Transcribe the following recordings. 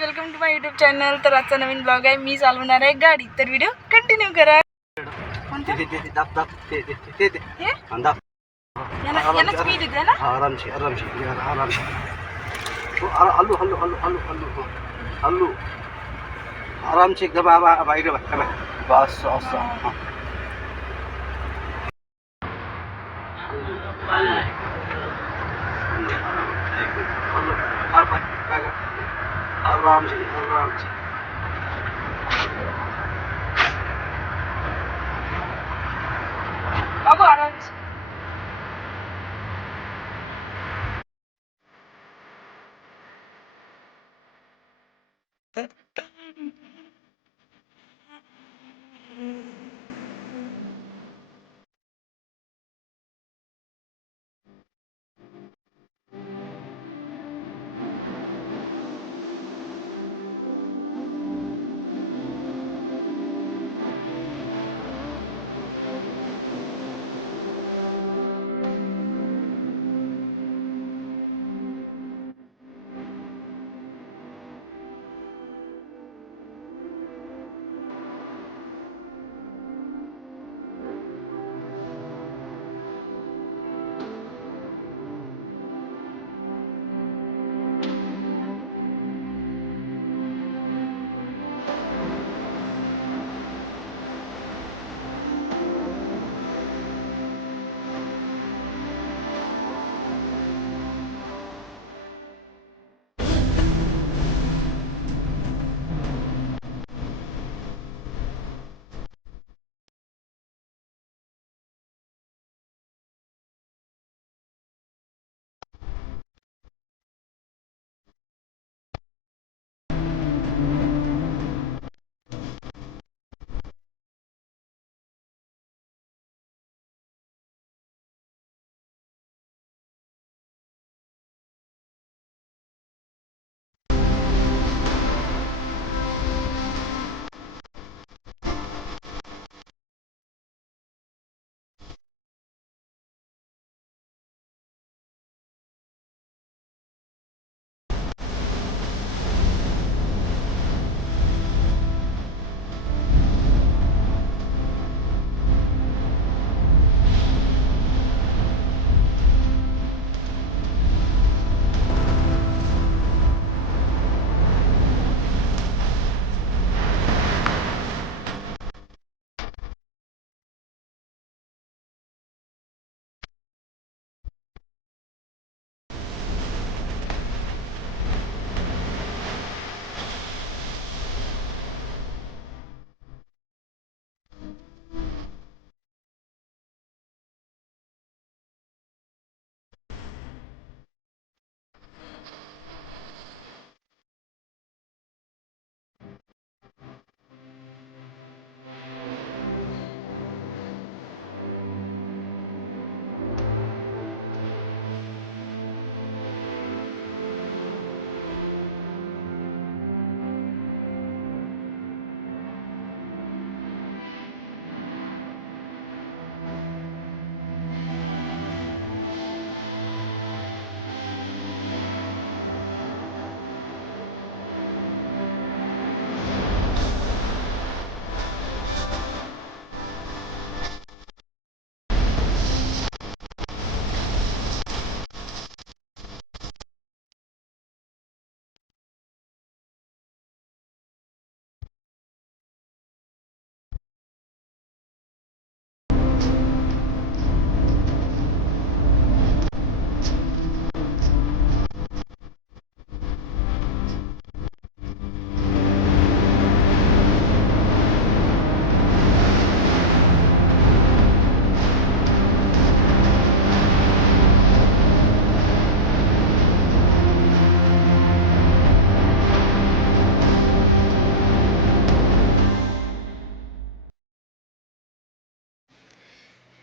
Welcome to my YouTube channel तर आजचा नवीन blog आहे मी चालवणार आहे गाडी तर व्हिडिओ कंटिन्यू करा कोणतं? ते ते ते दाब दाब ते ते ते ते हे हा, दाब याला याला स्पीड येते ना हा, आरामशी आरामशी या, आरामशी हो, आ- हल्लू हल्लू हल्लू हल्लू हल्लू हो. हल्लू आरामशी एकदम आबा आबा इकडे बघ, बघ. बस असं हा. हल्लू. हा,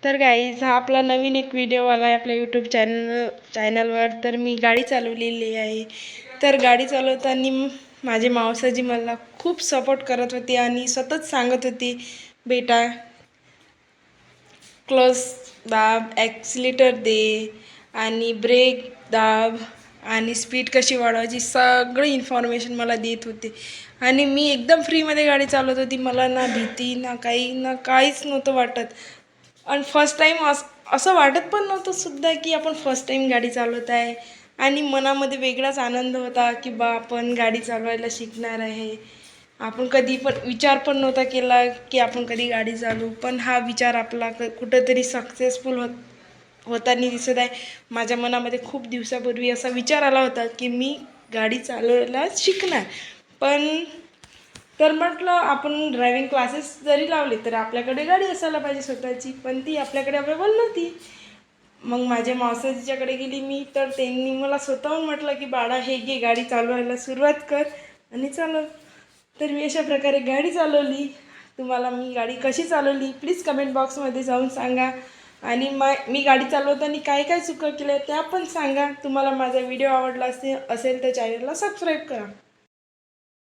तर गाईज हा आपला नवीन एक व्हिडिओ आला आहे आपल्या यूट्यूब चॅनल चॅनलवर तर मी गाडी चालवलेली आहे. तर गाडी चालवताना माझी मावसाजी मला खूप सपोर्ट करत होती आणि सतत सांगत होती बेटा क्लोज दाब ॲक्सिलेटर दे आणि ब्रेक दाब आणि स्पीड कशी वाढवायची सगळी इन्फॉर्मेशन मला देत होते. आणि मी एकदम फ्रीमध्ये गाडी चालवत होती. मला ना भीती ना काही ना काहीच नव्हतं वाटत. आणि फर्स्ट टाईम अस असं वाटत पण नव्हतं सुद्धा की आपण फर्स्ट टाईम गाडी चालवत आहे. आणि मनामध्ये वेगळाच आनंद होता की बा आपण गाडी चालवायला शिकणार आहे. आपण कधी पण विचार पण नव्हता केला की आपण कधी गाडी चालवू. पण हा विचार आपला क कुठंतरी सक्सेसफुल होत होताना दिसत आहे. माझ्या मनामध्ये खूप दिवसापूर्वी असा विचार आला होता की मी गाडी चालवायला शिकणार. पण तर म्हटलं आपण ड्रायव्हिंग क्लासेस जरी लावले तर आपल्याकडे गाडी असायला पाहिजे स्वतःची. पण ती आपल्याकडे अवेलेबल नव्हती. मग माझ्या मावसाजीच्याकडे गेली मी तर त्यांनी मला स्वतःहून म्हटलं की बाळा हे घे गाडी चालवायला सुरुवात कर. आणि चालव. तर मी अशा प्रकारे गाडी चालवली. तुम्हाला मी गाडी कशी चालवली प्लीज कमेंट बॉक्समध्ये जाऊन सांगा. आणि मा मी गाडी चालवताना काय काय चुका केल्या त्या पण सांगा. तुम्हाला माझा व्हिडिओ आवडला असेल असेल तर चॅनलला सबस्क्राईब करा.